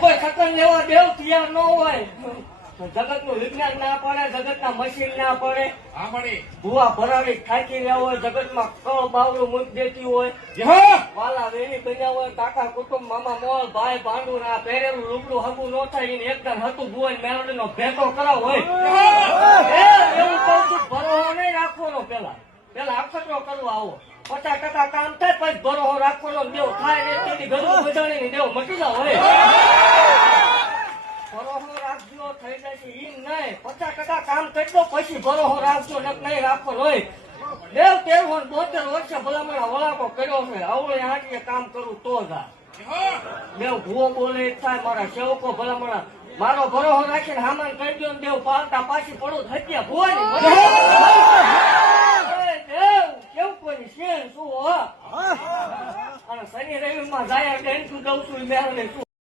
કોઈ સકન લેવા દેવ તૈયાર ન હોય જગત નું વિજ્ઞાન ના પડે, જગત ના મશીન ના પડે. ભૂવા ભરાડી થાકી રહ્યા હોય, જગત માં કળ બાવડું મૂકી દેતી હોય, વાલા વેલી બન્યા હોય, કાકા કુટુંબ મામા મોલ ભાઈ ભાંડુ ના પહેરેલું લુગડું હગું ન થાય એને એકદમ હતું ભુવન મેળવી નો ભેટો કરાવ હોય. એવું કઉ છું, ભરોહો નહીં રાખવાનો. પેલા અખતરો કરવા આવો, 50% કામ થાય પછી ભરોહો રાખવાનો. દેવ થાય ને તેથી ગરું બજાડી દેવ મટી જાવ હોય. ભરોહો રાખજો થઈ જશે ઈમ નહીં. 50% કામ કરી દો પછી ભરોહો રાખજો, નહીં રાખવાનો હોય. દેવ 13-72 વર્ષે ભલામણ વળાકો કર્યો છે. આવડે હાટીએ કામ કરું તો જ દેવ ભૂવો બોલે થાય. મારા સેવકો ભલામણ મારો ભરોહો રાખીને હામાન કરી દો ને દેવ પાલતા પાછી પડું હત્યા ભૂવાની દેવ કેવું કોઈ શેર શું હો. અને શનિ રવિ માં જાય એટલે દઉં છું મેળવે શું